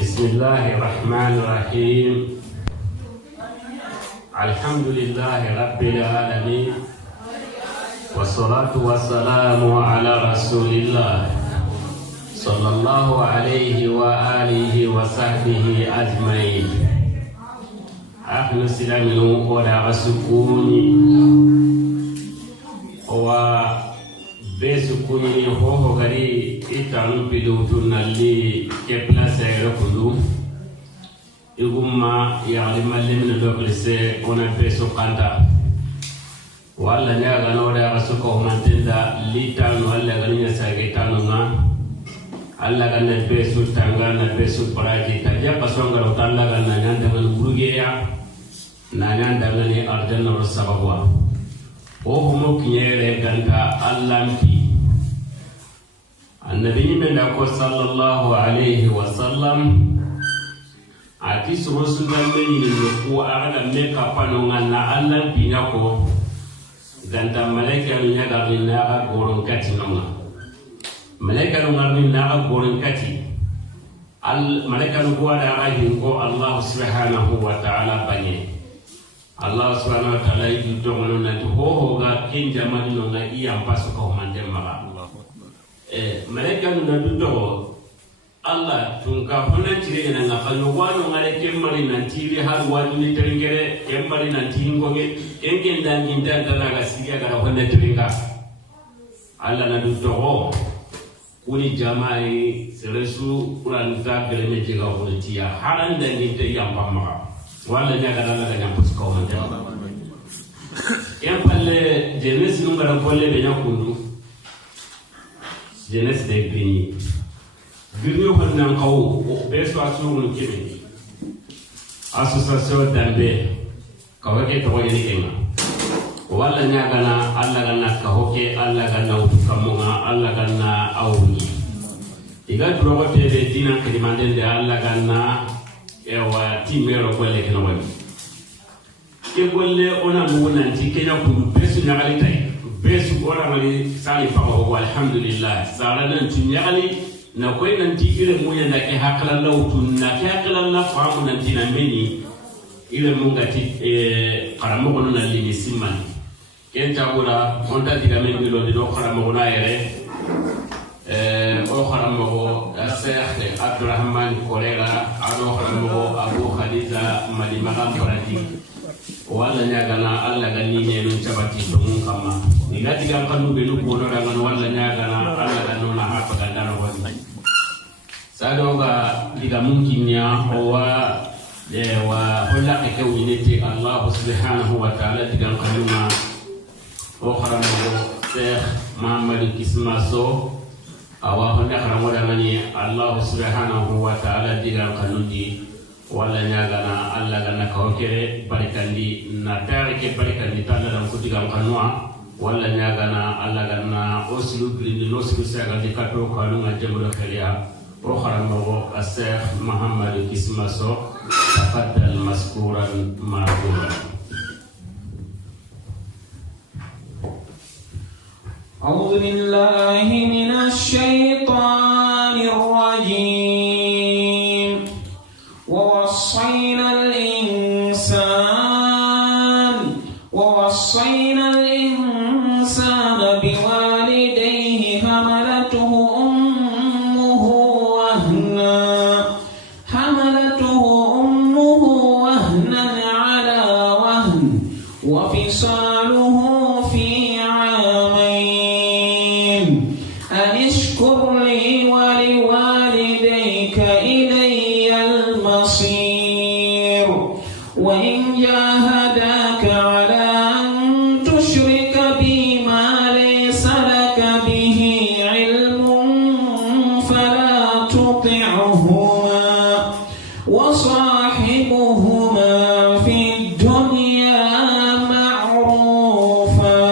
بسم الله الرحمن الرحيم الحمد لله رب العالمين والصلاة والسلام على رسول الله صلى الله عليه وآله وصحبه أجمعين. أهل السلام ولا سكوني besukuni hoho gari itanu pilutu nalli ke place rekulu igumma ya limalim no doblese ona besu kanta walla nyaga no da basuko mantinda litanu walla gani sage tanu na alla ganna besu tanga na besu paraji kanja pasonga utalla ganna nyanda ngal burugeya na nyanda ngani arjanna sababwa وهم كنيرة كنتا اللامتي النبي من دكو صلى الله عليه وسلم أتيس رسول الله ينقو أغلى ميكا فانوغانا اللامتي نكو كنتا ملائكة نيغا غناغا غورن كاتي نوغا ملائكة نوغا غناغا غورن كاتي الملائكة نقوى دعاهم الله سبحانه وتعالى بني Allah subhanahu wa ta'ala yi dongono na to ho ga kin jamani no na iya paso ko mande mara malaika no na duto Allah tun ka fona tire na ngapa no wano ngale kemmari na tire har wani ni terengere kemmari na tingo ge kengen dan ginda dana ga siga ga fona tiringa Allah na duto ho kuni jamai seresu kuran ta gele me jiga ho tiya haran dan ginda iya pamma wala nyaga dalla ga nyampu ko man tan yan palle jeunesse nu ngara kolle be nyakundu jeunesse de bini bini ko nan kaw be so asu nu kebe association dambe kawake to yini kenga wala nyaga na alla ganna ka hoke alla ganna utu kamunga alla ganna awuni iga drogo tebe dina kedimande de alla ganna ewa timero kwele kena wani ke golle ona muna nti kenya kudu besu nyagali tay besu ora mali sali fa ko alhamdulillah sala nan ti nyagali na koy nan ti ile munya na ke hakala lawtu na ke hakala la faamu nan ti na meni ile munga ti karamo kono na limi simman ken tabula onta diga men bilo do karamo na yere o kharamo Sheikh Abdurrahman Kolera ado kharamo Abu Khadija Malimalam Parati wala nyagana alla ganni ne nun cabati to mun kama igati gan kanu be lu ko ran wala nyagana alla ganno na ha pa gandana wani sado ga diga munkinya wa wa holla ke winete Allah subhanahu wa ta'ala diga kanu ma o kharamo Sheikh Muhammad Kismaso awa honda karamo mani Allah subhanahu wa ta'ala diga kanundi wala nyagana alla ganna kawkere barikandi na tarike barikandi tanda dan ko diga kanwa wala nyagana alla ganna oslu grindi no sibu saga di kato kanu ngajamro khaliya o kharamo Sheikh Muhammad Kismaso tafaddal maskuran ma'duran. أعوذ بالله من الشيطان الرجيم ووصينا الإنسان بوالديه حملته أمه وهنا على وهن وفصاله في وإن جاهداك على أن تشرك بي ما ليس لك به علم فلا تطعهما وصاحبهما في الدنيا معروفا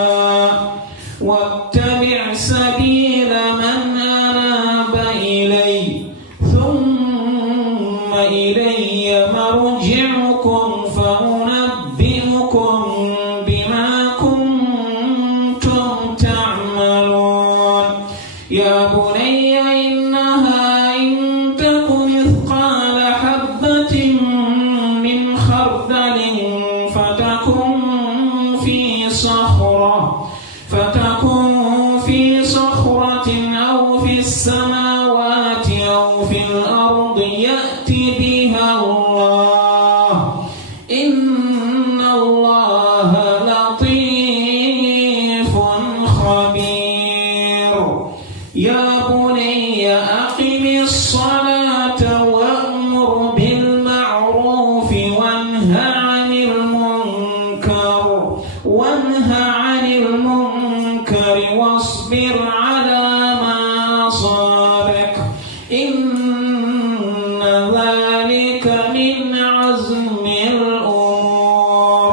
واتبع سبيل من أناب إلي ثم إلي مرجعكم فأنبئكم بما كنتم تعملون يا بني إنها إن تك مثقال أو في الأرض يأت بها الله إن الله لطيف خبير يا بني أقم الصلاة وأمر بالمعروف وانه عن المنكر واصبر على ما أصابك إن ذلك من عزم الأمور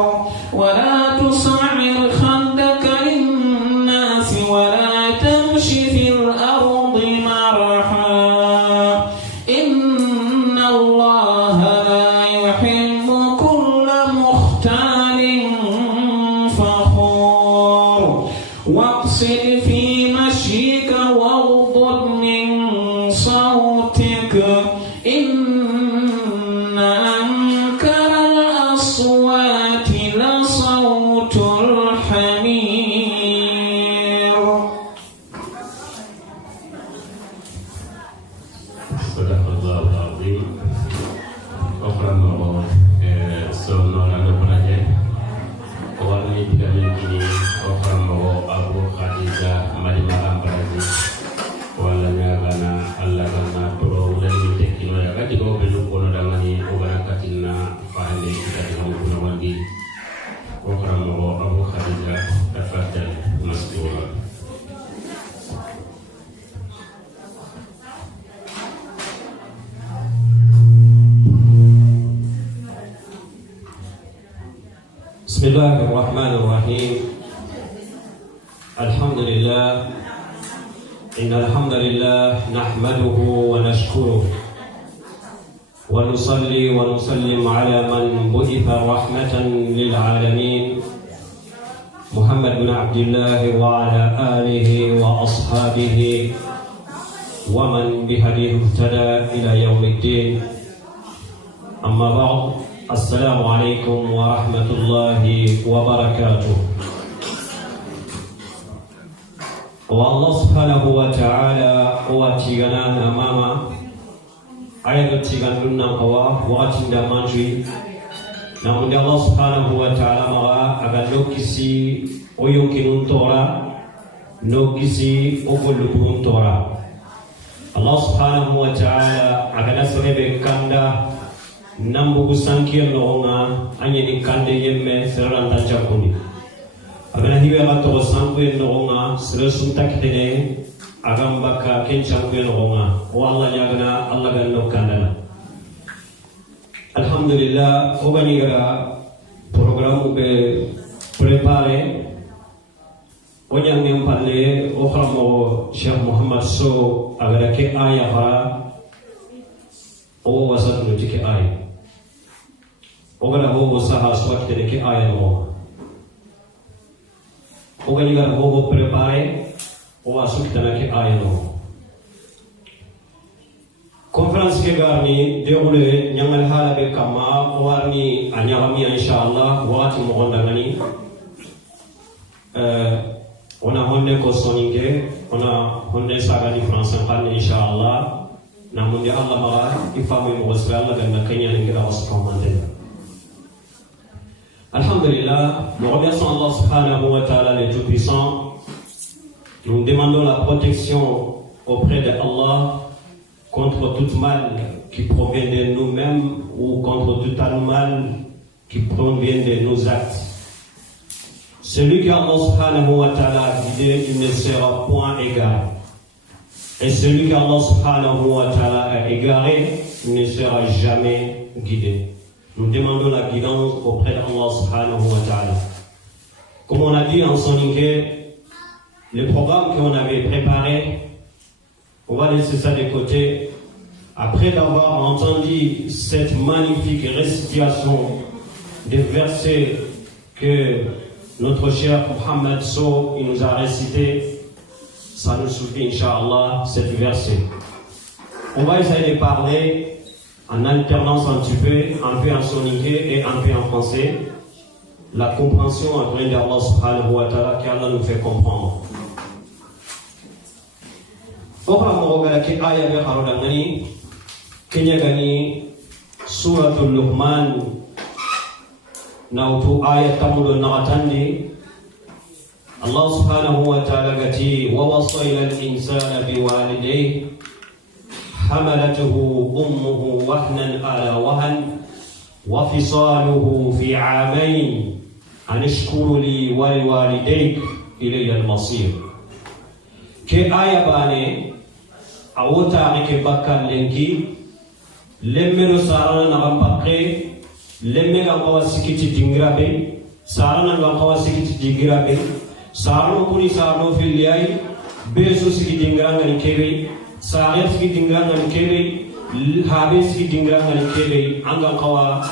ولا تصعر خدك للناس ولا تمش في الأرض مرحا إن الله لا يحب كل مختال فخور واقصد في مشيك واغضض من صوتك إن أنكر الأصوات لصوت الحمير. صدق الله العظيم. أخرى مرة سورنا لنا warni digamin ini orang mau Abu Khadijah Madinah Ambrazi walanya kana Allah kana toro lagi tekino ya kati ko belu kono dangani ogana katina fahande kita dengan kuna wandi orang mau Abu Khadijah tafadhal masdura. بسم الله الرحمن الرحيم الحمد لله إن الحمد لله نحمده ونشكره ونصلي ونسلم على من بعث رحمة للعالمين محمد بن عبد الله وعلى آله وأصحابه ومن بهديه اهتدى إلى يوم الدين أما بعد السلام عليكم ورحمة الله وبركاته. والله سبحانه وتعالى واتيغنا أماما أيضا تيغنا قوا واتيغنا مانجي نمون الله سبحانه وتعالى مغا أغا نوكسي ويمكنون تورا نوكسي وفلبون تورا الله سبحانه وتعالى أغا نسرب كندا nambugu sankiyel noxonga a ñeni kande yemme sereranta jakkundi agana hiwe xa toxo sankuye noxonga sere sunta kitene agan bakka ken cankuye noxonga o allah ñagana allah gan no kandana alhamdulillah o gani gara programme be préparé o ñangen palle o xaramoxo cheikh mohamad so agada ke aya xara o wasatno ti ke aya ogana bobo saha swakte ke aya no ogani gar bobo préparé o asukta ke aya no conférence ke garni déroulé nyangal hala be kama warni anyagami inshallah wati mo gonda ngani ona honne ko soninge ona honne saga di france kan inshallah namun ya Allah maga ifamu mo wasala ganna kenya ngira waskomande. Alhamdulillah, nous remercions Allah subhanahu wa ta'ala le Tout-Puissant. Nous demandons la protection auprès de Allah contre tout mal qui provient de nous-mêmes ou contre tout mal qui provient de nos actes. Celui que Allah subhanahu wa ta'ala a guidé, il ne sera point égaré. Et celui que Allah subhanahu wa ta'ala a égaré, il ne sera jamais guidé. Nous demandons la guidance auprès d'Allah subhanahu wa ta'ala. Comme on a dit en sonique, le programme qu'on avait préparé, on va laisser ça de côté. Après d'avoir entendu cette magnifique récitation des versets que notre cher Mohammed So il nous a récité, ça nous suffit, Inch'Allah, cette verset. On va essayer de parler en alternance un petit peu en soniqué et un peu en français, la compréhension après d'Allah subhanahu wa ta'ala qu'Allah nous fait comprendre. Okra mogala ke aya be haroda ngani kenya gani suratul luqman nautu aya tamudo nagatandi Allah subhanahu wa ta'ala gati wa wasayna al-insana biwalidayhi hamalatuhu ummuhu wahnan ala wahn wa fisaluhu fi 'amayn an ishkuru li wa liwalidayk ilayya al-masir. Ke aya bane awota ke bakkan lenki lemmero sarana na bakke lemme ga kawasikiti dingrabe sarana ga kawasikiti dingrabe sarano kuni sarano filiyai beso sigi dingranga ni kebe sare sigi dingranga ni kebe habe sigi dingranga ni kebe anga kawa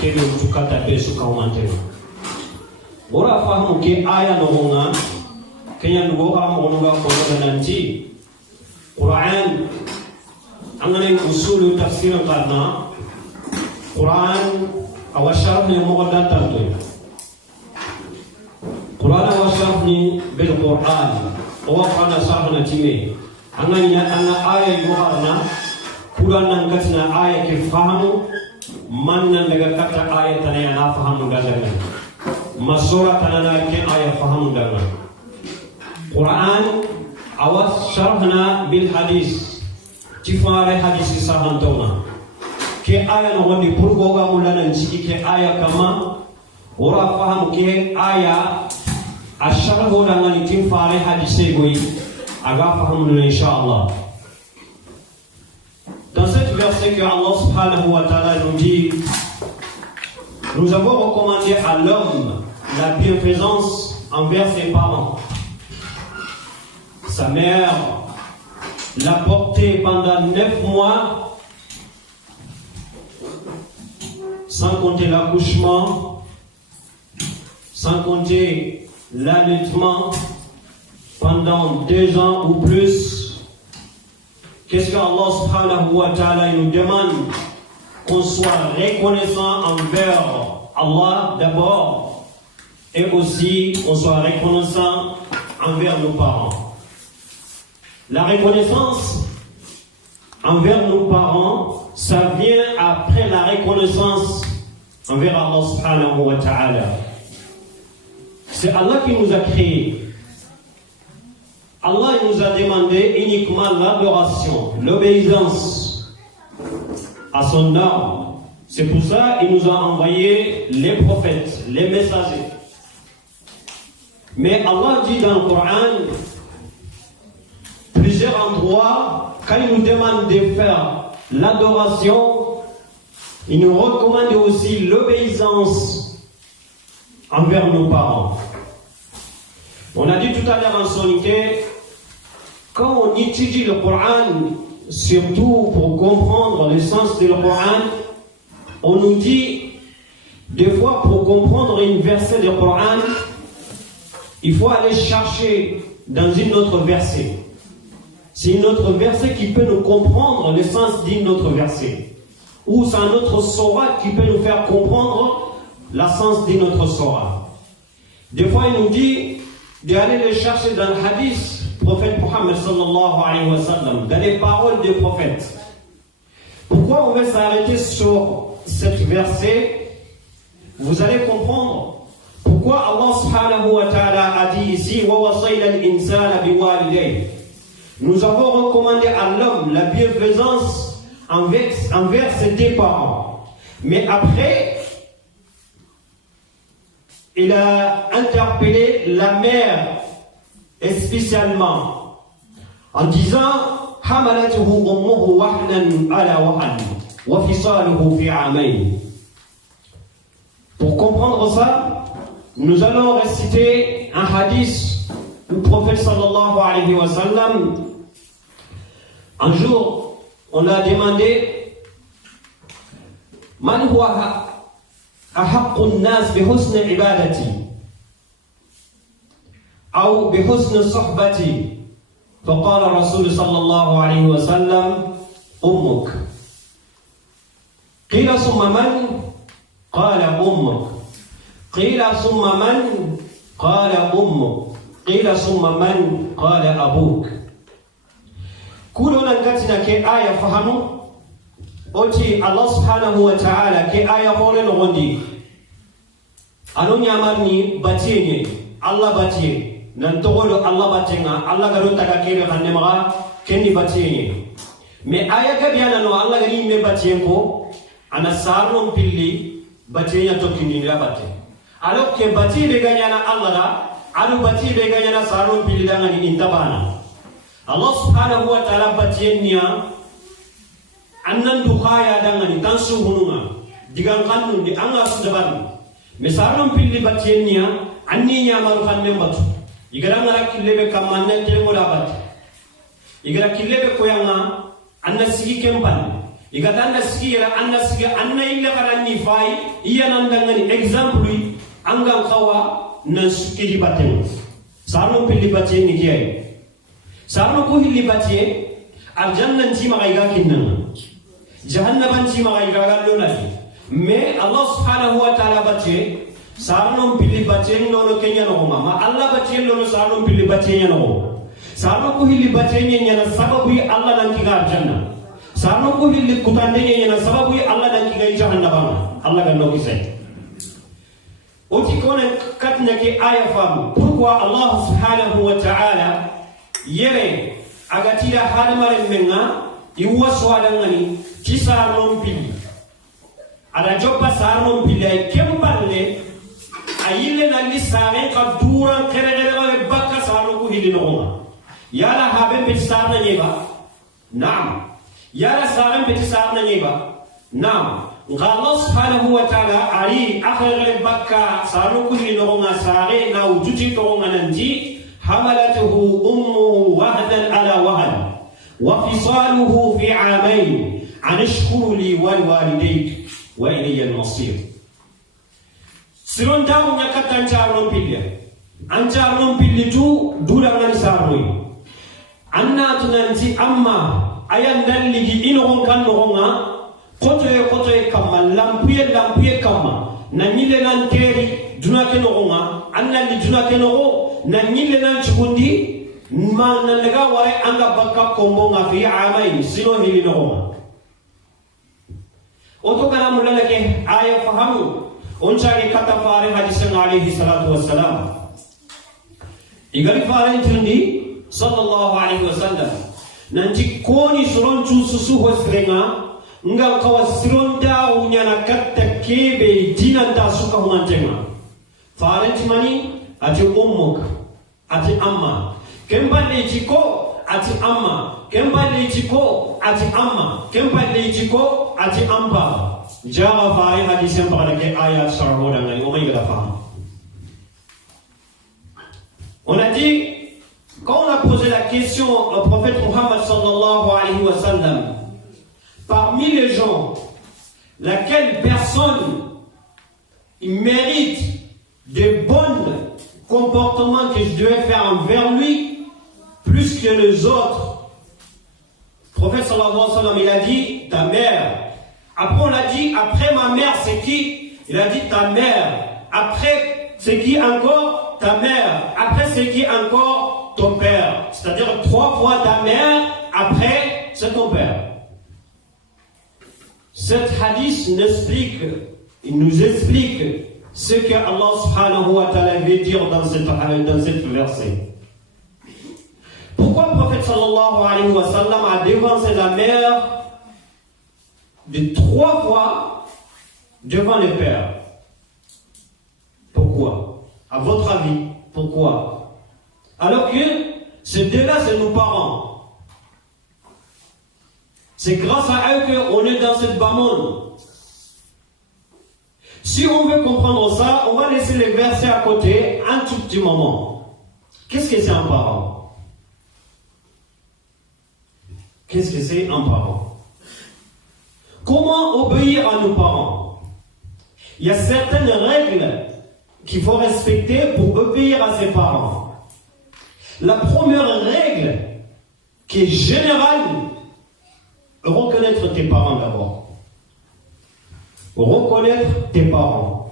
kebe tukata beso kawanteno ora fahamu ke aya no nga kenya nugo ha mo nga ko nanti Quran angane usul tafsir qarna Quran awashar ni mo da tanto Quran awashar ni bil Quran awafana sahna time angane ana aya yo qarna Quran nan katna aya ke fahamu man nan daga kata aya tanaya na fahamu daga masura tanana ke aya fahamu daga Quran awas sharhna bil hadis tifare hadis sahantona ke aya no woni purgo ga mulana nchiki ke aya kama ora fahamu ke aya asharho dangani tifare hadise goyi aga fahamu inshallah. Dans cette verset que Allah subhanahu wa ta'ala nous dit, nous avons recommandé à l'homme la bienfaisance envers ses parents. Sa mère l'a porté pendant 9 mois, sans compter l'accouchement, sans compter l'allaitement, pendant 2 ans ou plus. Qu'est-ce que Allah subhanahu wa ta'ala nous demande? Qu'on soit reconnaissant envers Allah d'abord, et aussi qu'on soit reconnaissant envers nos parents. La reconnaissance envers nos parents, ça vient après la reconnaissance envers Allah subhanahu wa ta'ala. C'est Allah qui nous a créés. Allah nous a demandé uniquement l'adoration, l'obéissance à son ordre. C'est pour ça qu'il nous a envoyé les prophètes, les messagers. Mais Allah dit dans le Coran, plusieurs endroits, quand il nous demande de faire l'adoration, il nous recommande aussi l'obéissance envers nos parents. On a dit tout à l'heure en sonité, quand on étudie le Coran, surtout pour comprendre le sens du Coran, on nous dit, des fois pour comprendre une verset du Coran, il faut aller chercher dans une autre verset. C'est une autre verset qui peut nous comprendre le sens d'une autre verset. Ou c'est un autre sourate qui peut nous faire comprendre le sens d'une autre sourate. Des fois, il nous dit d'aller le chercher dans le hadith, prophète Muhammad sallallahu alayhi wa sallam, dans les paroles des prophètes. Pourquoi on va s'arrêter sur cette verset? Vous allez comprendre pourquoi Allah subhanahu wa ta'ala a dit ici wa wasayna al-insana biwalidayhi. Nous avons recommandé à l'homme la bienfaisance envers ses 2 parents. Mais après, il a interpellé la mère spécialement en disant hamalatuhu ummuhu wahnan ala wahn wa fisaluhu fi 'amayn. Pour comprendre ça, nous allons réciter un hadith du prophète sallallahu alayhi wa sallam. Un jour, on a demandé man huwa أحق الناس بحسن عبادتي أو بحسن صحبتي فقال الرسول صلى الله عليه وسلم أمك قيل ثم من؟ قال أمك قيل ثم من؟ قال أمك قيل ثم من؟ قال أبوك. kudo nan katina ke aya fahamu oti Allah subhanahu wa ta'ala ke aya hore no gondi anu nyamarni batiye Allah batiye nan togodo Allah batenga Allah garo taga kebe kanne maga kendi batiye me aya ga biana no Allah gani me batiye ko ana sarno pilli batiye to kindi la batte alors que batiye be ganya na Allah da anu batiye be ganya na sarno pilli da ngani intabana Allah subhanahu wa ta'ala batienya annan dukhaya dangani tansu hununga digan kannu di anga sudaban misalum pilli batienya anni nyamaru kanne batu igara ngara killebe kamanna tele ngola bat igara killebe koyanga anna sigi kempan igata anna sigi era anna sigi anna illa karani fai iya nandangani example anga kawa na sukiri baten salum pilli batienni kiyai sarno ko hilli batiye aljanna ti magaiga kinna jahannaban ti magaiga gallonati mais Allah subhanahu wa ta'ala batiye sarno pilli batiye no kenya no ma Allah batiye no sarno pilli batiye no sarno ko hilli batiye nyana sababu Allah nan kiga aljanna sarno ko hilli kutande nyana sababu Allah nan kiga jahannama Allah ganno kisai oti kone katna ke aya fam pourquoi Allah subhanahu wa ta'ala yere agatira hadamare menga iwaso adangani ci sarnon pilli ada joppa sarnon pilli ay kemballe ayile na li sare ka duran kere wa bakka sarno ko hili no yala habe be sarna nyeba naam yala sare be sarna nyeba naam Allah subhanahu wa ta'ala ari akhir bakka sarno ko hili no sare na ujuti to nanti حملته أمه وهنا على وهن وفصاله في عامين أن اشكر لي ولوالديك وإلي المصير سيرون داو نكات أنجارون بيليا أنجارون بيليتو دولا نانساروي أنا تنانتي أما أيان ناليجي إنهم كانوا kotoye kama lampuye kama na nyile nan teri dunake no nga anna li dunake no na nyile nan chukundi ma na lega wale anga baka kombo nga fi amai sino hili no oto kana mulala ke aya fahamu oncha ke kata fare hadis alayhi salatu wassalam igali fare tundi sallallahu alaihi wasallam nanti koni suron chu susu hosrenga nga kawa sironda unyana katta kebe dina ta suka humantenga farenti mani ati ummuk ati amma kembale chiko ati amma kembale chiko ati amma kembale chiko ati amba jawa fare hadis yang pada ke ayat sarho dengan umay gala faham on a dit quand on a posé la question au prophète Muhammad sallallahu alayhi wa sallam parmi les gens, laquelle personne mérite de bons comportements que je devais faire envers lui plus que les autres. Le prophète sallallahu alayhi wa sallam, il a dit ta mère. Après on l'a dit, après ma mère c'est qui? Il a dit ta mère. Après c'est qui encore? Ta mère. Après c'est qui encore? Ton père. C'est-à-dire 3 fois ta mère, après c'est ton père. Cet hadith nous explique ce que Allah subhanahu wa ta'ala veut dire dans cette verset. Pourquoi le prophète sallallahu alayhi wa sallam a devancé la mère de 3 fois devant le père? Pourquoi? À votre avis, pourquoi? Alors que ces deux-là, c'est nos parents. C'est grâce à eux qu'on est dans cette bas monde. Si on veut comprendre ça, on va laisser les versets à côté un tout petit moment. Qu'est-ce que c'est un parent? Qu'est-ce que c'est un parent? Comment obéir à nos parents? Il y a certaines règles qu'il faut respecter pour obéir à ses parents. La première règle, qui est générale, reconnaître tes parents d'abord. Reconnaître tes parents.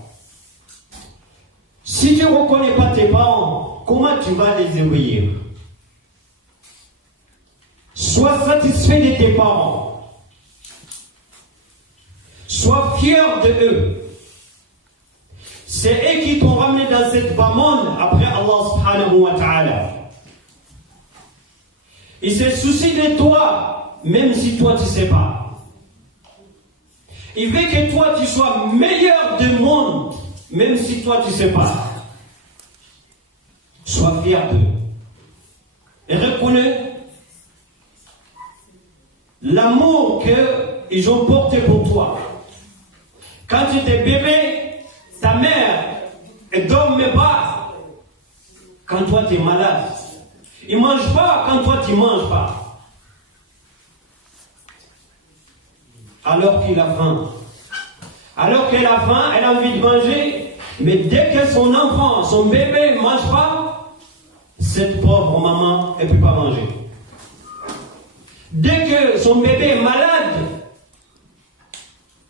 Si tu ne reconnais pas tes parents, comment tu vas les obéir? Sois satisfait de tes parents. Sois fier de eux. C'est eux qui t'ont ramené dans cette bas monde après Allah subhanahu wa ta'ala. Il se soucie de toi, même si toi tu ne sais pas. Il veut que toi tu sois meilleur du monde, même si toi tu ne sais pas. Sois fier d'eux. Et reconnais l'amour qu'ils ont porté pour toi. Quand tu étais bébé, ta mère, elle ne dormait pas quand toi tu es malade. Il ne mange pas quand toi tu ne manges pas. Alors qu'il a faim. Alors qu'elle a faim, elle a envie de manger. Mais dès que son enfant, son bébé ne mange pas, cette pauvre maman, elle ne peut pas manger. Dès que son bébé est malade,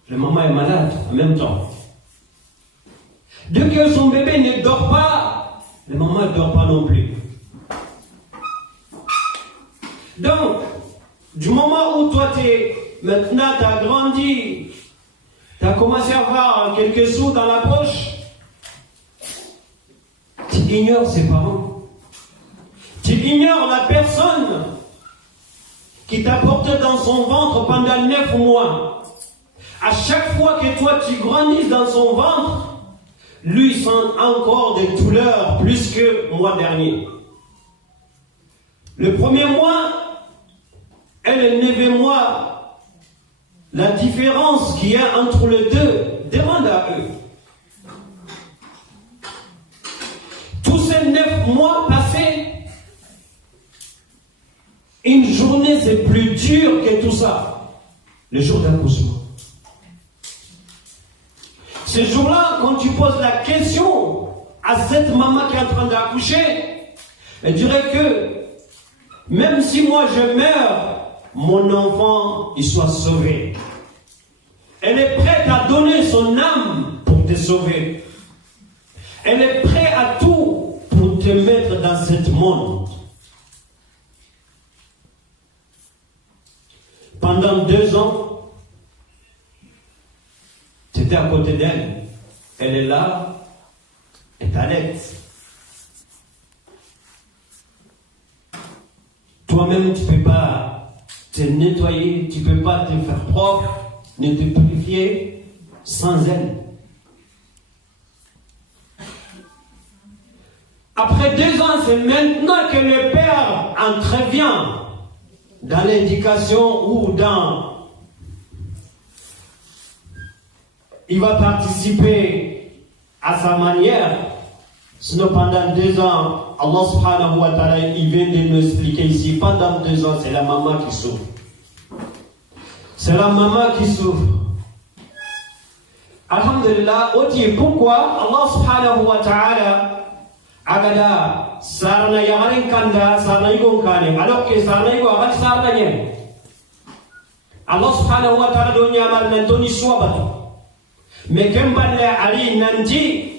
la maman est malade en même temps. Dès que son bébé ne dort pas, la maman ne dort pas non plus. Donc, du moment où toi, maintenant, tu as grandi, tu as commencé à avoir quelques sous dans la poche, tu ignores ses parents. Tu ignores la personne qui t'a porté dans son ventre pendant 9 mois. À chaque fois que toi, tu grandis dans son ventre, lui sent encore des douleurs plus que le mois dernier. Le premier mois, et le 9e mois, la différence qu'il y a entre les deux, demande à eux. Tous ces 9 mois passés, une journée c'est plus dur que tout ça. Le jour d'accouchement. Ce jour-là, quand tu poses la question à cette maman qui est en train d'accoucher, elle dirait que même si moi je meurs, mon enfant, il soit sauvé. Elle est prête à donner son âme pour te sauver. Elle est prête à tout pour te mettre dans ce monde. Pendant 2 ans, tu étais à côté d'elle. Elle est là, et t'allaites. Toi-même, tu ne peux pas te nettoyer, tu ne peux pas te faire propre, ne te purifier sans elle. Après 2 ans, c'est maintenant que le père intervient dans l'éducation ou dans... Il va participer à sa manière. Sinon, pendant 2 ans, Allah subhanahu wa ta'ala, il vient de nous expliquer ici, pendant 2 ans, c'est la maman qui souffre. C'est la maman qui souffre. Alhamdulillah, pourquoi Allah subhanahu wa ta'ala, agada, sarna yagarin kanda, sarna igon kane, alors que sarna igon agat sarna nye. Allah subhanahu wa ta'ala do nyamar nantoni swabatu. Mais kemballe ali nanti,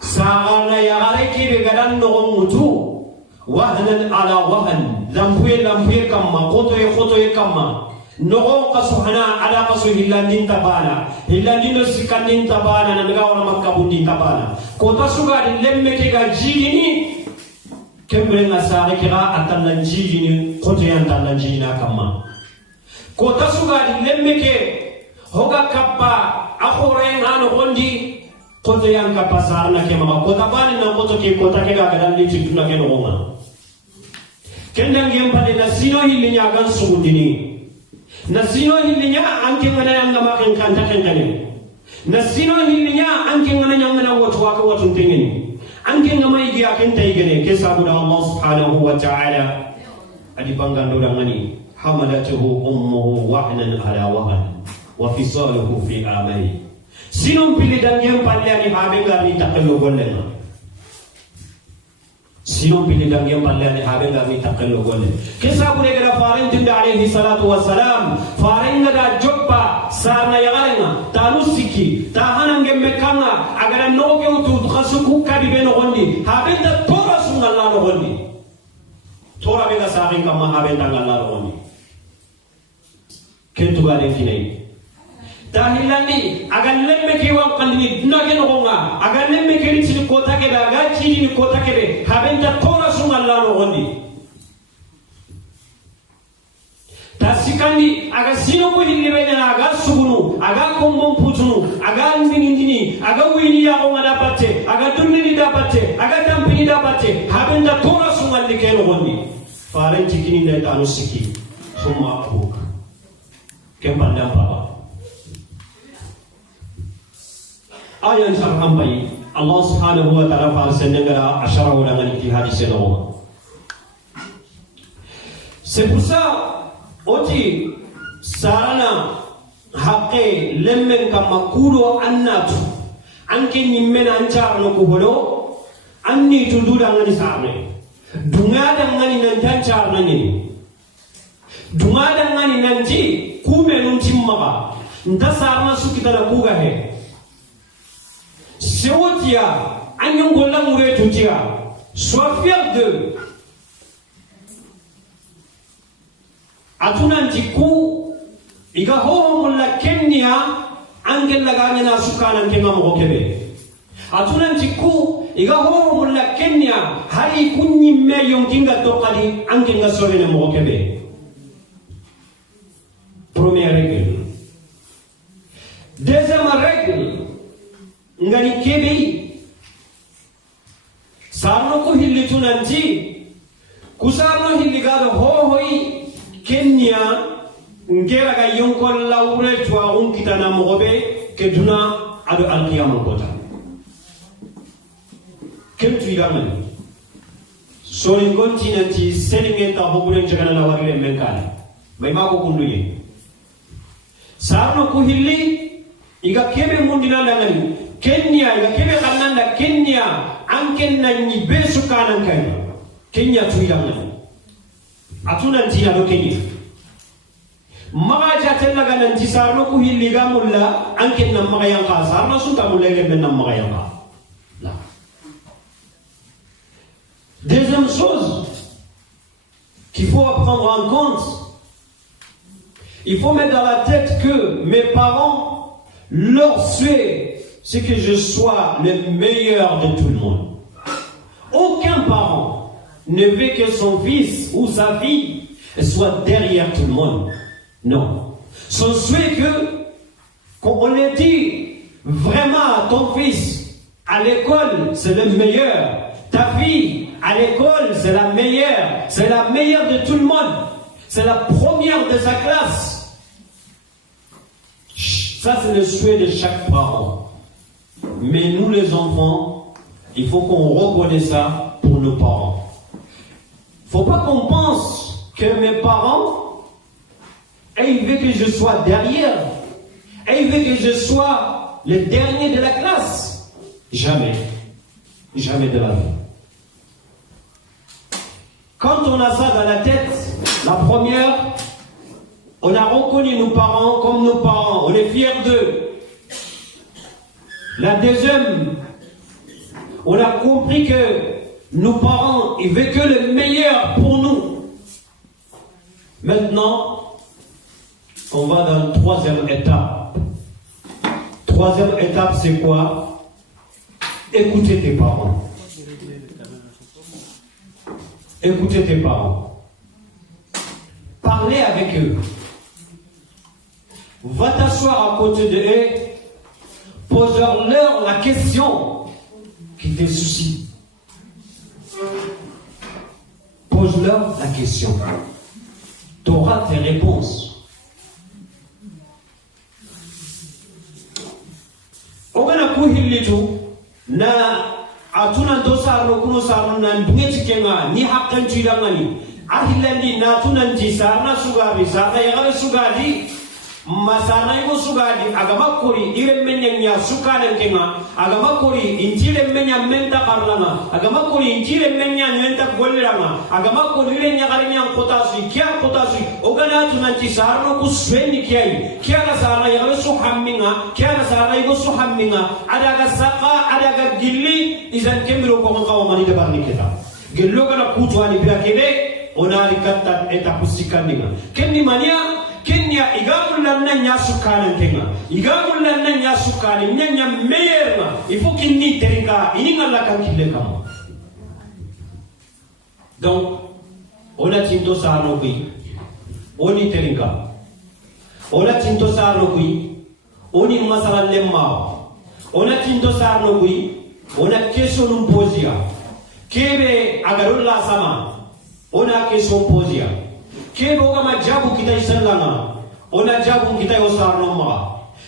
sarana yagare kibe gadan no mutu wahnan ala wahn lampuye kamma khotoye kamma no qasuhana ala qasu hillandin tabana hillandin sikandin tabana nanga wala makabundi tabana kota suga lemme ke ga jini kembre na sare kira atalla jini khotoye atalla jina kamma kota suga lemme ke hoga kappa akhore ngano gondi koto yang kapasar na kema kota bani na koto ke kota ke ga dan li tuna ke no ma kendang yem pade na sino hilinya kan sugudini na sino hilinya anke ngana yang ma kan kan takene na sino hilinya anke ngana yang ngana wotu wa ko wotu tengeni anke ngama igi aken taygene ke sabuda Allah subhanahu wa ta'ala adi bangando dangani hamalatuhu ummuhu wahnan ala wahn wa fisaluhu fi amai sinon pilih dan yang paling habe gari takelo golena sinon pilih dan yang paling habe gari takelo golena kisah bude gara farin tinda alaihi salatu wassalam farin da jobba sarna yagarena tanusiki tahanan gemme kanga agara noge utu khasuku kabi beno gondi habe da tora sunalla no gondi tora be ga sarin kam ma haben tangalla roni kentu ga den kinai tahilani aga lemme ki wan kandini duna ke nogonga aga lemme ke ri tin kota ke da ga chini ni kota ke de haben ta tora sungalla no gondi tasikandi aga sino ko hilli be na aga sugunu aga kombon putunu aga ndini aga wini ya ko ngada batte aga dunni ni da batte aga tampini da batte haben ta tora sungalli ke no gondi faran cikini da tanu siki summa abuk kempandam baba ayan sarham bayi Allah subhanahu wa ta'ala farsen negara ashara wala ngani hadis no. C'est pour ça oti sarana haqqe lemmen kama kudo annatu anke nyimmena ancar no ko holo anni tududa ngani sarne dunga da ngani nan tancar nani dunga da ngani nanti kume nun timma nda sarna sukita da kuga he Sewotia, Agnon Gola Mouré Toutia, sois fier d'eux. Atunantiku, Igaho Mola Kenya, Angel Lagana Sukan and Kema Mokebe. Atunantiku, Igaho Mola Kenya, Hari Kuni Mayon Kinga Tokali, Angenga Soren Mokebe. Première règle. Deuxième règle. Ngani kebe sarno ko hilli tunanti kusarno hilli gado ho hoyi Kenya ngera ga yonkol lawre twa on kitana mobe ke duna ado alqiyam kota kentu idaman so in continenti selimenta hobulen jagana la warile menkala may mako kunduye sarno ko hilli iga kebe mundina langani Kenya iga kebe kananda Kenya ankenna ni besu kanan kai Kenya tuyanga atuna ntia do Kenya maga jatella ganan tisarno ku hilliga mulla ankenna maga yanka sarna sunta mulle menna maga yanka la deuxième chose qu'il faut prendre en compte, il faut mettre dans la tête que mes parents, leur souhait c'est que je sois le meilleur de tout le monde. Aucun parent ne veut que son fils ou sa fille soit derrière tout le monde. Non. Son souhait que, qu'on le dit vraiment à ton fils, à l'école, c'est le meilleur. Ta fille, à l'école, c'est la meilleure de tout le monde. C'est la première de sa classe. Ça, c'est le souhait de chaque parent. Mais nous, les enfants, il faut qu'on reconnaisse ça pour nos parents. Il ne faut pas qu'on pense que mes parents, ils veulent que je sois derrière. Ils veulent que je sois le dernier de la classe. Jamais. Jamais de la vie. Quand on a ça dans la tête, la première, on a reconnu nos parents comme nos parents. On est fiers d'eux. La deuxième, on a compris que nos parents, ils veulent que le meilleur pour nous. Maintenant, on va dans la troisième étape. Troisième étape, c'est quoi? Écoutez tes parents. Écoutez tes parents. Parlez avec eux. Va t'asseoir à côté d'eux. Pose-leur la question qui te soucie. Pose-leur la question. Tu auras tes réponses. Ogana kuhilitu na atuna dosarno kuno sarno na ndungeti kenga ni hakkan tudangani ahilandi na tunanti sarna sugari sarna yagare sugadi masana iko sugadi agama kori ire menya sukana kenga agama kori intile menya menta karlanga agama kori intile menya menta golliranga agama kori ire nyagare nya potasi kya potasi ogana tunanti sarno kusweni kyai kya ga sarna yagare suhamminga kya ga sarna iko suhamminga adaga saqa adaga gilli izan kemiro ko ngawa mani de barni keta gello kana kutwani birakebe ona rikata eta kusikandinga kenni mania kenya igamul lanna nyasukana tenga igamul lanna nyasukana nyanya meyerna ifo kinni terika ininga la kan kille kam donc ona tinto sano bi oni terika ona tinto sano bi oni masala lemma ona tinto sano bi ona question posia kebe agarulla sama ona question posia kebe ogama jabu kita isallanga ona jabu kita yosarno ma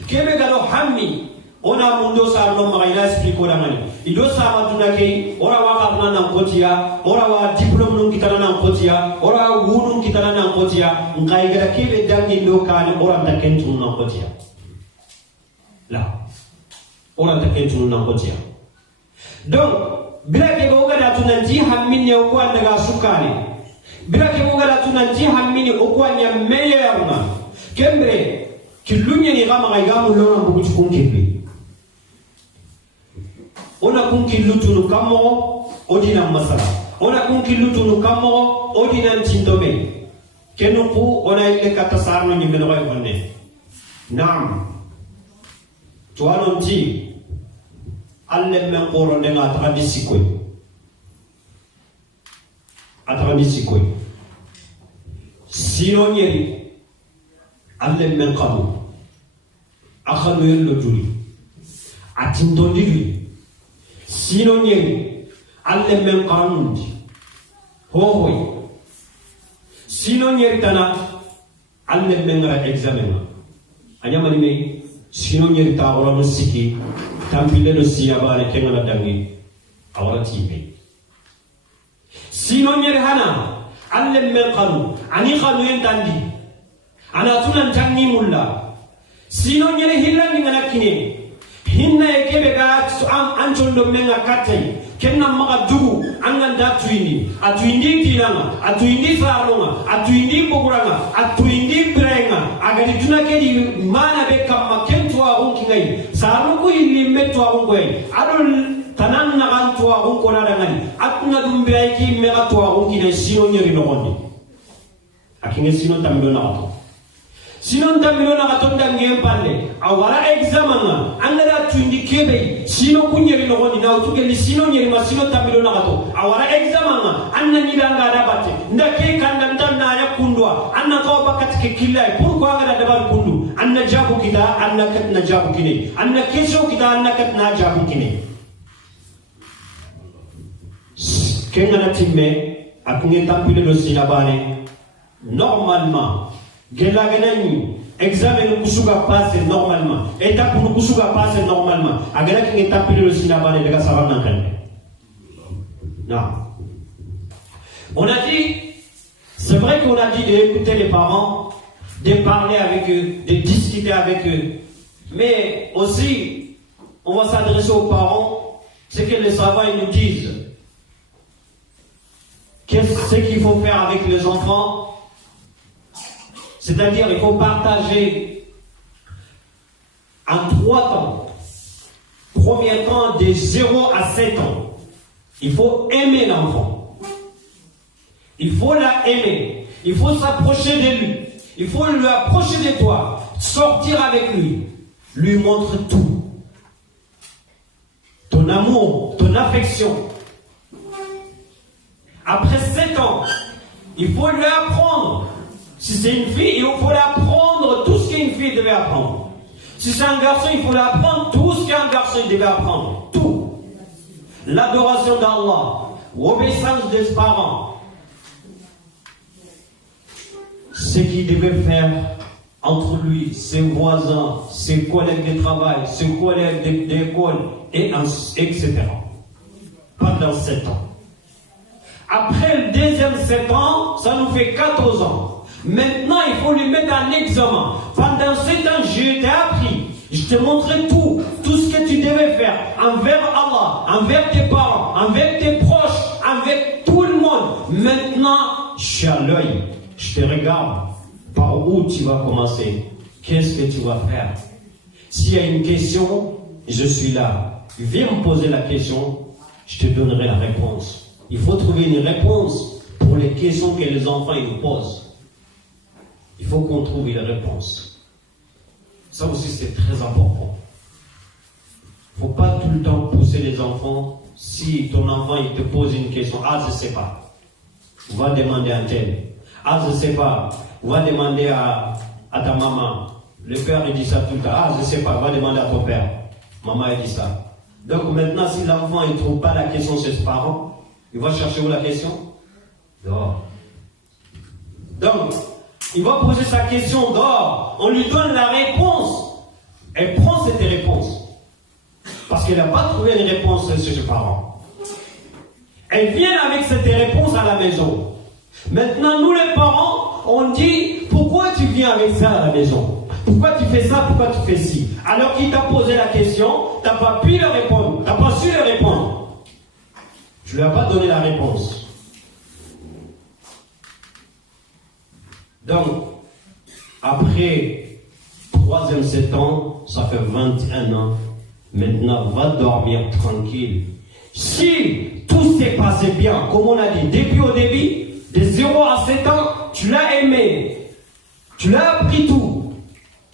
kebe galo hammi ona mundo sarno ma ila explico damani ido sama tunake ora wakarna nan kotia ora wa diplôme nun kita nan kotia ora wunun kita nan kotia ngai gara kebe dangi do kane ora ta kentu nan kotia la ora ta kentu nan kotia donc bilake go gada tunanti hammi ne ko andaga sukani bilake go gada tunanti hammi ne ko anya meilleur kembre kilunya ni kama gaigamu lona buku chukunkebe ona kunkilutunu kamo odina masala ona kunkilutunu kamo odina ntindome kenuku ona ile kata sarno ni meno ay bonne nam tuano nti alle men qoro ndenga atradisikoy sino nyeri alle men qabu akhanu yello duli atindondiri sino nyeri alle men qaramundi hohoy sino nyeri tana alle men ngara examen anyamani me sino nyeri ta wala no siki tampile do siya bare kengala dangi awara tibe sino nyeri hana alle men qaru ani qaru entandi ana tunan tangi mulla sino nyeri hilani ngana kine hinna ekebe ga am anchondo menga katay kenna maga dugu anganda atuindi tinanga atuindi sarunga atuindi boguranga atuindi brenga agadi tunakedi mana be kamma kentwa unkingai saruku illi metwa unkoy adol tanan na antwa unkona dangani atuna dumbe ki mega twa unkina sino nyeri no gondi akinge sino tamdo na to sinon tamilo na katonda ngempalle awara examanga angara tuindi kebe sino kunyeri no gondi na utukeli sino nyeri ma sino tamilo na kato awara examanga anna nidanga dabate ndake kanda ntanna ya kundwa anna ko bakati killai pourquoi ngara dabal kundu anna jabu kita anna kat na jabu kine anna kesho kita anna kat na jabu kine kenga na timme akunge tampile do sinabane normalement gela ganani examen kusuga passe normalement étape pour kusuga passe normalement agala ki étape le sinabane daga savana kan non on a dit c'est vrai qu'on a dit d'écouter les parents de parler avec eux de discuter avec eux mais aussi on va s'adresser aux parents ce que les savants nous disent qu'est-ce qu'il faut faire avec les enfants. C'est-à-dire, il faut partager en 3 temps. Premier temps, de 0 à 7 ans. Il faut aimer l'enfant. Il faut la aimer. Il faut s'approcher de lui. Il faut lui approcher de toi. Sortir avec lui. Lui montrer tout. Ton amour, ton affection. Après 7 ans, il faut lui apprendre. Si c'est une fille, il faut lui apprendre tout ce qu'une fille devait apprendre. Si c'est un garçon, il faut lui apprendre tout ce qu'un garçon devait apprendre. Tout. L'adoration d'Allah, l'obéissance des parents. Ce qu'il devait faire entre lui, ses voisins, ses collègues de travail, ses collègues d'école, etc. Pendant 7 ans. Après le deuxième 7 ans, ça nous fait 14 ans. Maintenant, il faut lui mettre un examen. Pendant 7 ans, je t'ai appris. Je t'ai montré tout ce que tu devais faire envers Allah, envers tes parents, envers tes proches, avec tout le monde. Maintenant, je suis à l'œil. Je te regarde. Par où tu vas commencer? Qu'est-ce que tu vas faire? S'il y a une question, je suis là. Viens me poser la question, je te donnerai la réponse. Il faut trouver une réponse pour pour les questions que les enfants ils nous posent. Il faut qu'on trouve les réponses. Ça aussi c'est très important. Il ne faut pas tout le temps pousser les enfants. Si ton enfant il te pose une question, ah je ne sais pas, va demander à tel. Ah je ne sais pas, va demander à ta maman. Le père il dit ça tout le temps. Ah je ne sais pas, va demander à ton père. Maman il dit ça. Donc maintenant si l'enfant il ne trouve pas la question chez ses parents, il va chercher où la question? Dehors. Donc, il va poser sa question dehors. On lui donne la réponse. Elle prend cette réponse. Parce qu'elle n'a pas trouvé une réponse chez ses parents. Elle vient avec cette réponse à la maison. Maintenant, nous les parents, on dit, pourquoi tu viens avec ça à la maison? Pourquoi tu fais ça? Pourquoi tu fais ci? Alors qu'il t'a posé la question, tu n'as pas pu le répondre. Tu n'as pas su le répondre. Tu ne lui as pas donné la réponse. Donc, après 3e 7 ans, ça fait 21 ans. Maintenant, va dormir tranquille. Si tout s'est passé bien, comme on a dit, depuis au début, de 0 à 7 ans, tu l'as aimé. Tu l'as appris tout.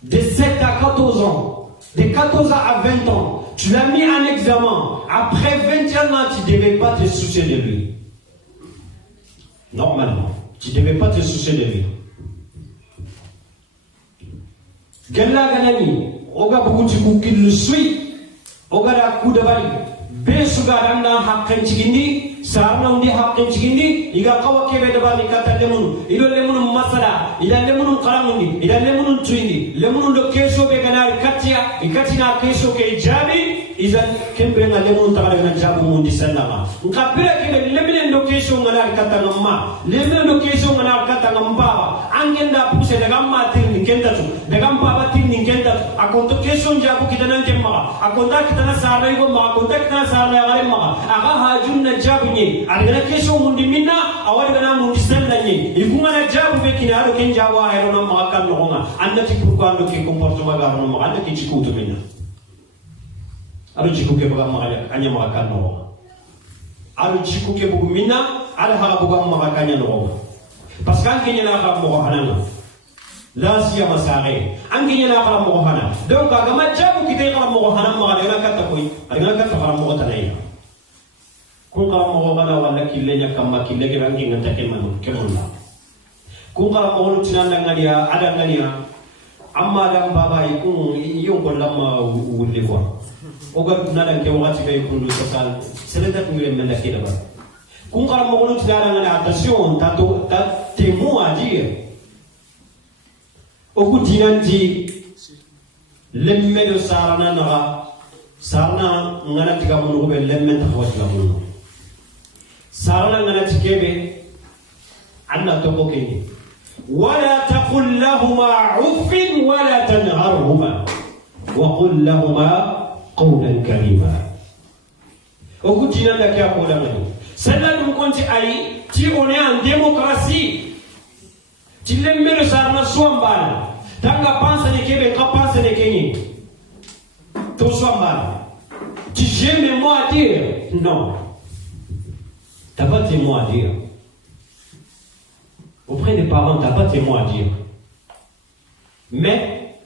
De 7 à 14 ans. De 14 ans à 20 ans. Tu l'as mis en examen. Après 21 ans, tu ne devais pas te soucier de lui. Normalement, tu ne devais pas te soucier de lui. Galla ganani, oga buguti kukil le sui, oga da kudabari, besuga danda hakken chigindi, sarna undi hakken chigindi, iga kawa kebe dabari kata lemunu, ido lemunu masala, ida lemunu kalamundi, ida lemunu tuindi, lemunu do keso be ganari katia, ikatina keso ke jabi, iza kembe na lemunu tagara na jabu mundi sallama. Nkapira kebe lemene do keso ganari kata ngama, lemene do keso ganari kata ngamba, angenda puse daga matir ni kenda tu, daga mbaba tin ni kenda, akonto keso jabu kitana nkemma, akonta kitana sara igo ma, akonta kitana sara yagare ma, aga hajun na jabu ni, adana keso mundi minna, awari gana mundi salla ni, ikunga na jabu be kina ado ken jabu ayro na ma kan no nga, anda ti pourquoi ando ke comportement ga no ma, anda ki chikuto minna. Ado chikuke baga ma anya ma kan no. Ado chikuke bugu minna, ada ha buga ma kanya no. Parce qu'en Kenya na ka mo hanana. La siya masare. En Kenya na ka mo hanana. Donc aga ma jabu kite ka mo hanana ma ga ka ta koy. Aga ka ta mo tanay. Kung ka mo bana wala kille nya kam makille ke rangi ngata ke manu ke mon la. Kung ka mo tinanda ngadia ada ngadia. Amma da baba ikun yon ko lamma wulle ko. Oga nada ke wati kay kundu sasal. Seleta ngire menda ke daba. Kung ka mo tinanda attention t'as tes mots à dire. Oku dinanti lemme do sarana naga sarana ngana tiga munu be lemme ta wati munu. Sarana ngana tikebe anna to kokeni. ولا تقل لهما عف ولا تنهرهما وقل لهما قولا كريما. Oku dinanda ke akola ngani. Celle-là nous compte aïe, si on est en démocratie, tu l'aimes le sarna swambana. Tanga pense ne kebe ka pense ne kenyi. To swambana. Tu j'ai mes mots à dire? Non. T'as pas tes mots à dire. Auprès des parents, t'as pas tes mots à dire. Mais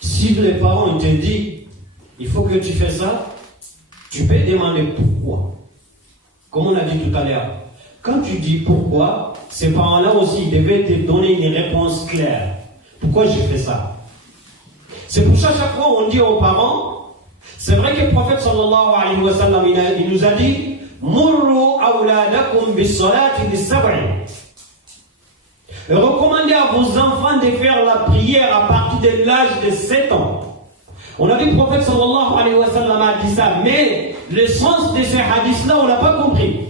si les parents te disent il faut que tu fais ça, tu peux demander pourquoi. Comme on a dit tout à l'heure, quand tu dis pourquoi, ces parents-là aussi devaient te donner une réponse claire. Pourquoi je fais ça? C'est pour ça chaque fois on dit aux parents, c'est vrai que le prophète sallallahu alayhi wa sallam il nous a dit Murru awladakum bis salati bis sab'i. Recommandez à vos enfants de faire la prière à partir de l'âge de 7 ans. On a vu le prophète sallallahu alayhi wa sallam a dit ça, mais le sens de ces hadiths-là, on n'a pas compris.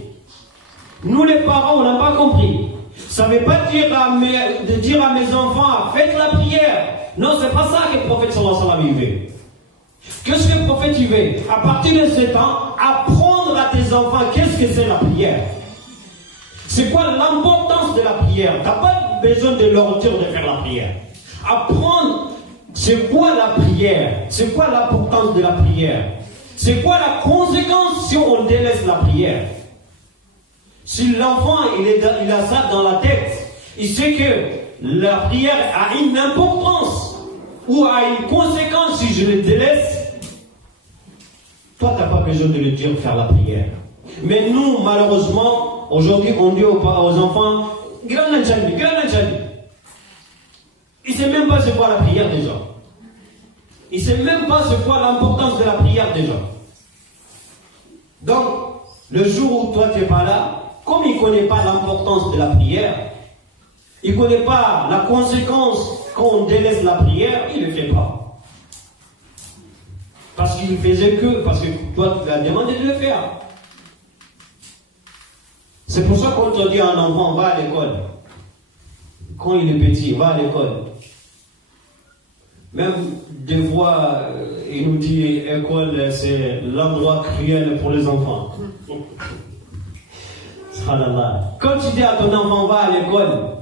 Nous les parents, on n'a pas compris. Ça ne veut pas dire de dire à mes enfants, faites la prière. Non, c'est pas ça que le prophète sallallahu alayhi wa sallam veut. Qu'est-ce que le prophète veut? À partir de 7 ans, apprendre à tes enfants qu'est-ce que c'est la prière. C'est quoi l'importance de la prière? Tu n'as pas besoin de leur dire de faire la prière. Apprendre, c'est quoi la prière? C'est quoi l'importance de la prière? C'est quoi la conséquence si on délaisse la prière? Si l'enfant il a ça dans la tête, il sait que la prière a une importance ou a une conséquence si je le délaisse, toi tu n'as pas besoin de le dire faire la prière. Mais nous, malheureusement, aujourd'hui on dit aux enfants, grand enchant. Il ne sait même pas c'est quoi la prière déjà. Il ne sait même pas c'est quoi l'importance de la prière déjà. Donc, le jour où toi tu n'es pas là, comme il ne connaît pas l'importance de la prière, il ne connaît pas la conséquence quand on délaisse la prière, il ne le fait pas. Parce qu'il ne faisait que, parce que toi tu lui as demandé de le faire. C'est pour ça qu'on te dit à un enfant, va à l'école. Quand il est petit, va à l'école. Même des fois, il nous dit école, c'est l'endroit cruel pour les enfants. Quand tu dis à ton enfant, va à l'école,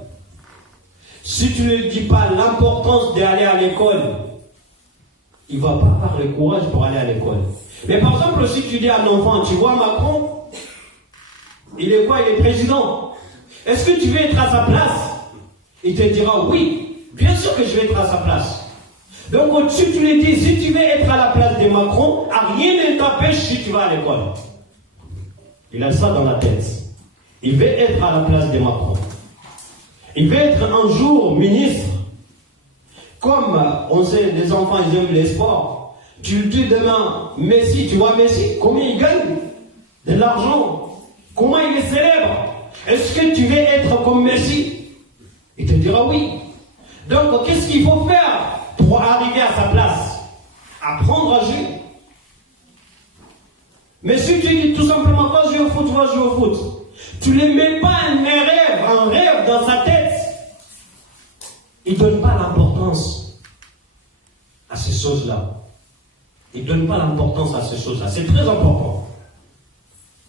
si tu ne lui dis pas l'importance d'aller à l'école, il ne va pas avoir le courage pour aller à l'école. Mais par exemple, si tu dis à un enfant, tu vois Macron, il est quoi? Il est président. Est-ce que tu veux être à sa place? Il te dira oui, bien sûr que je vais être à sa place. Donc au-dessus, tu lui dis, si tu veux être à la place de Macron, rien ne t'empêche si tu vas à l'école. Il a ça dans la tête. Il veut être à la place de Macron. Il veut être un jour ministre. Comme on sait, les enfants, ils aiment les sports. Tu lui dis demain, Messi, tu vois Messi, combien il gagne? De l'argent. Comment il est célèbre? Est-ce que tu veux être comme Messi? Il te dira oui. Donc, qu'est-ce qu'il faut faire pour arriver à sa place? Apprendre à jouer. Mais si tu dis tout simplement va jouer au foot, va jouer au foot, tu ne mets pas un rêve dans sa tête, il ne donne pas l'importance à ces choses-là. Il ne donne pas l'importance à ces choses-là. C'est très important.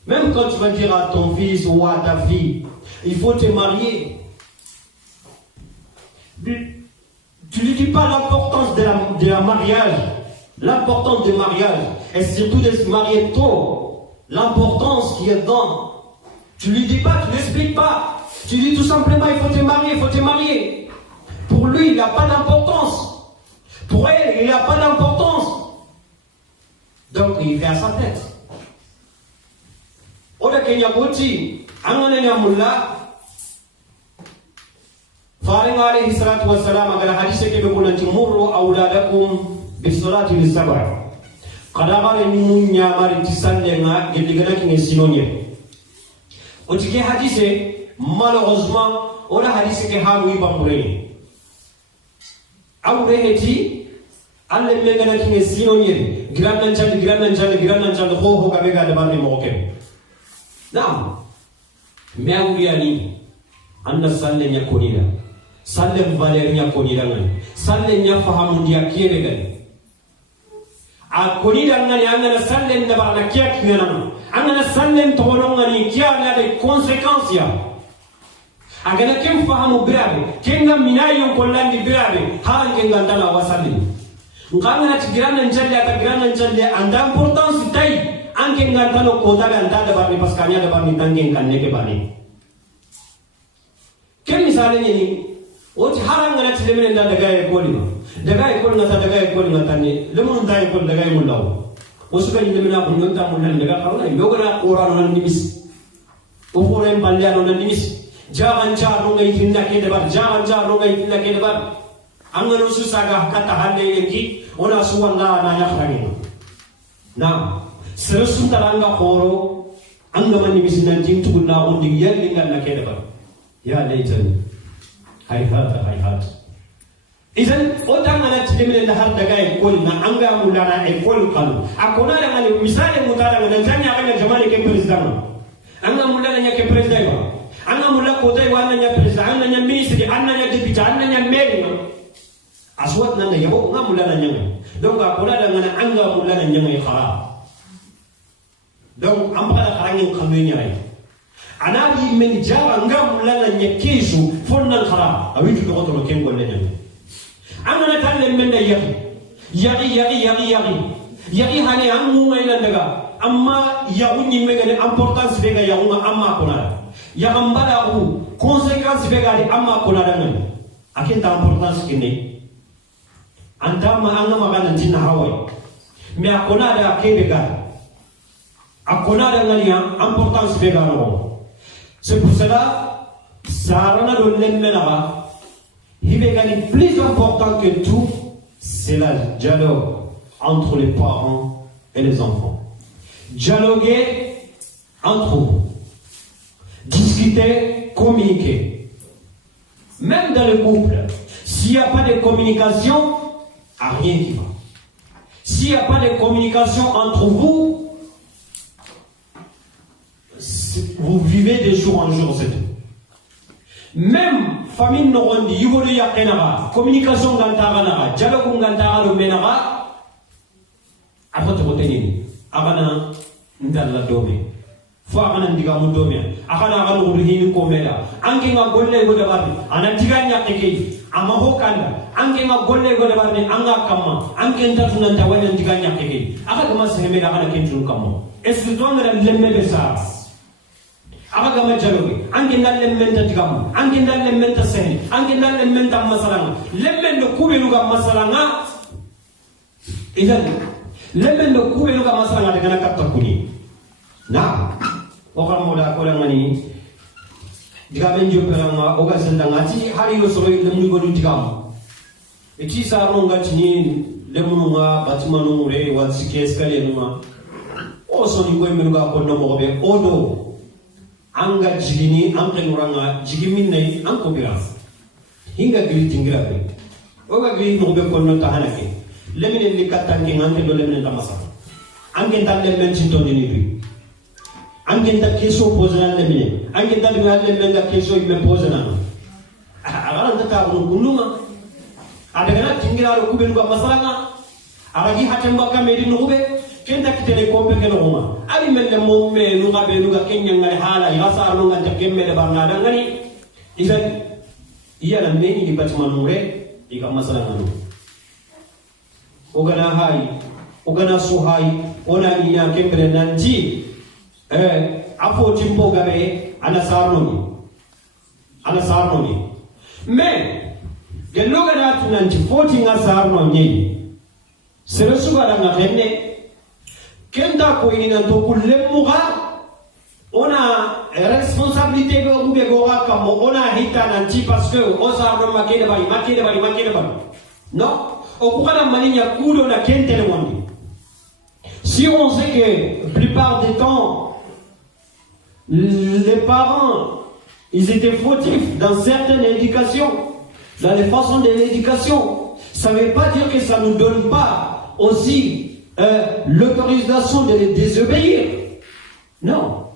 Même quand tu vas dire à ton fils ou à ta fille, il faut te marier, tu ne lui dis pas l'importance de la mariage, l'importance du mariage, et surtout de se marier tôt, l'importance qui est dedans. Tu ne lui dis pas, tu ne l'expliques pas. Tu dis tout simplement, il faut te marier, il faut te marier. Pour lui, il n'a pas d'importance. Pour elle, il n'a pas d'importance. Donc, il fait à sa tête. Oda Kenya Boti, Angananya Mullah, Faringa alayhi salatu wassalam, agala hadise ke bekuna timurru awladakum bisolati lisab'a. Kadagare ni munya mari tisandenga gedigana kinge sinonye. Otike hadise, malheureusement, oda hadise ke hamu ibambure. Awre heti, alle mengana kinge sinonye, granan chal, ho kabega dabani moke. Naam, meawuriani, anna salle nya konida, salle valer nya konida ngani, salle nya fahamu dia kiere gani. A konida ngani angana salle ndaba na kia ngana, angana salle ntono ngani kia na de konsekansia. Agana kem fahamu birabe, kenga minayo kolandi birabe, haan kenga ndala wasali. Ngana tigirana njali ata girana njali anda importance tai. Anke ngantano kota ganta da barni paskanya da barni tangeng kanne ke bani. Kem misale ni oti harang ngana tilemene nda daga e koli. Daga e koli ngata daga e koli ngata ni lemun da e koli daga e mulaw. Osuka ni lemena ko nyonta mulan daga kawla yogana qur'an nan nimis. O foren balyano nan nimis. Jagan jar no ngai tinna ke de bar jagan jar no ngai tinna ke de bar. Angano susaga kata hande yenki ona suwanga na yakhrani. Na Seresun taranga koro, anga mani misinan jing tuguna undi yelling na kedaba. Ya leitan, hayhat. Izan otang na tilimene na har daga e kol na anga mulana e kol kalu. Akona na ngani misale mutara na tanya kanya jamani ke president. Anga mulana nya ke president ba. Anga mulana ko dai wana nya president, anga nya ministry, anga nya deputy, anga nya mayor. Aswat na yabo nga mulana nya. Donc akona da ngana anga mulana nya ngai khara. Donc, ampara karangin kamenya ay. Anabi men jara ngam lana nyekesu fonnan khara. Awitu ko to ken golle nyam. Amana talle men da yari hani amu ngai nan daga. Amma ya unyi megane importance be ga ya unga amma kona. yagambala ou conséquence begadi amma konadangan akin ta importance kini antama anga magana tin hawai mais akonada kebega akonada ngania importance begano. C'est pour cela sarana do lemmenara hibegani plus important que tout, c'est le dialogue entre les parents et les enfants. Dialoguer entre vous, discuter, communiquer. Même dans le couple, s'il n'y a pas de communication, il n'y a rien qui va. S'il n'y a pas de communication entre vous, vous vivez de jour en jour, c'est tout. Même famille n'orondi, yugolo yakenara, communication gantaranara, dialogue gantara do menara, après tu retenir, agana ndalla dobe, fo agana ndiga mu dobe, agana agana urhini komela, anke nga golle go dabarni, ana diga nyakeke, ama hokanda, anke nga golle go dabarni, anga kama, anke ntatuna ntawanya diga nyakeke, aga kama sehemela agana kentu kama, est-ce que toi ngara lemme besa? Aga gama dialogue, anke ndal lemmenta digam, anke ndal lemmenta sehni, anke ndal lemmenta masalanga, lemmendo kubelu ga masalanga, idan lemmendo kubelu ga masalanga de kana katta kuni. Na, okar moda ko ngani digamen jopelanga oga sendanga ti hari yo soro lemni gonu digam. Eti saro ngati ni lemnu nga batimanu re watsike escalier numa. O so ni koy menu ga ko no mo be odo. Anga jigini anga nuranga jigimin nay anko biras hinga gili tingira be oga gili no be ko no tahanake lemine ni katanke ngante do lemine tamasa ange tan lemen cinto ni bi ange ta keso posana lemine ange ta ngal lemen ga keso ibe posana agara ta ko guluma adagana tingira ro kubelu ga masalanga aragi hatemba kamedi no be kenda kitele kompe keno homa ari melle momme no gabe no ga kenya ngali hala yasa no ngata kemme de barnada ngani idan iya la meni di batima nure ika masala ngano ogana hai ogana so hai ona ni ya kembre nanti apo timpo gabe ana sarnoni mais gelo gana tunanti 40 nga sarnoni sere suga nga henne kenda ko ini nan to kullem muga ona responsabilité go ube go ka mo ona hita nanti parce que on sa no makede bari non o kukana maninya kudo na kentele wondi. Si on sait que la plupart des temps les parents ils étaient fautifs dans certaines éducations, dans les façons de l'éducation, ça ne veut pas dire que ça nous donne pas aussi l'autorisation de les désobéir. Non.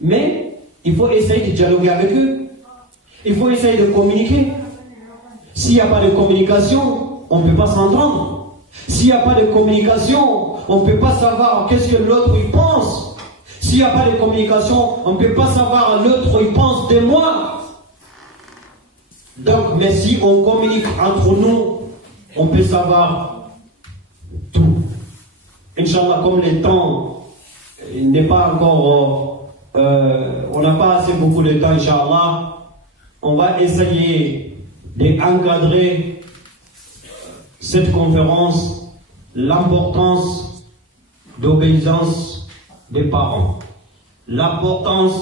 Mais il faut essayer de dialoguer avec eux. Il faut essayer de communiquer. S'il n'y a pas de communication, on ne peut pas s'entendre. S'il n'y a pas de communication, on ne peut pas savoir qu'est-ce que l'autre il pense. S'il n'y a pas de communication, on ne peut pas savoir l'autre il pense de moi. Donc, mais si on communique entre nous, on peut savoir tout. Inch'Allah, comme le temps n'est pas encore, on n'a pas assez beaucoup de temps, Inch'Allah, on va essayer d'encadrer cette conférence, l'importance d'obéissance des parents, l'importance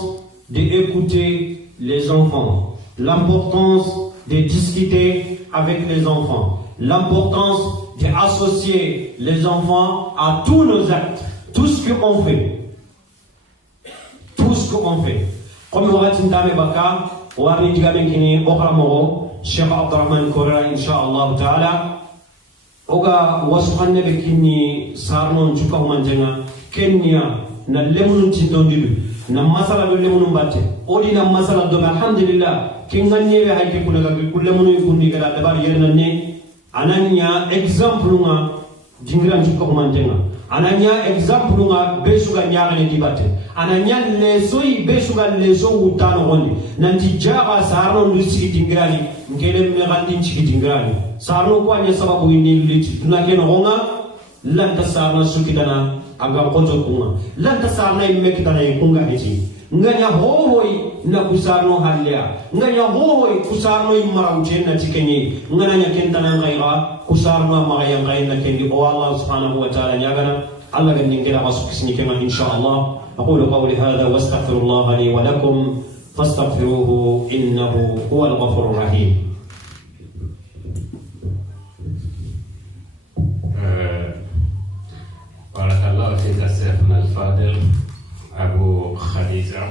d'écouter les enfants, l'importance de discuter avec les enfants, l'importance d'associer les enfants à tous nos actes, tout ce qu'on fait. Tout ce qu'on fait. Comme on va dire, on va dire que Cheikh Abdurrahman Korra, Inch'Allah Ta'ala, Oga wasuhanne bekini sarnon chuka humanjenga Kenya na lemunun tindondilu na masala do lemunun batte odi na masala do alhamdulillah kenganye be hayke kula ga kulemunu kundi ga dabar yerna ne ananya example nga dingira chuka humanjenga ananya example nga besuga nyaga ne dibatte ananya lesoi besuga leso utano gondi nanti jaga sarnon du sigi dingirani ngele me gandi sigi dingirani sarno ko anya sababu ini liti tunake no honga lanta sarna sukidana aga kojo kunga lanta sarna imme kitana kunga hiji nganya hohoi na kusarno halya nganya hohoi kusarno imarawje na tikenyi ngana kentana ngayra kusarno magayang kayna kendi o Allah subhanahu wa ta'ala nyagana Allah ganding kira masuk sini kema insyaallah aqulu qawli hadha wastaghfirullah li wa lakum fastaghfiruhu innahu huwal ghafurur rahim. بارك الله فيك شيخنا الفاضل أبو خديجة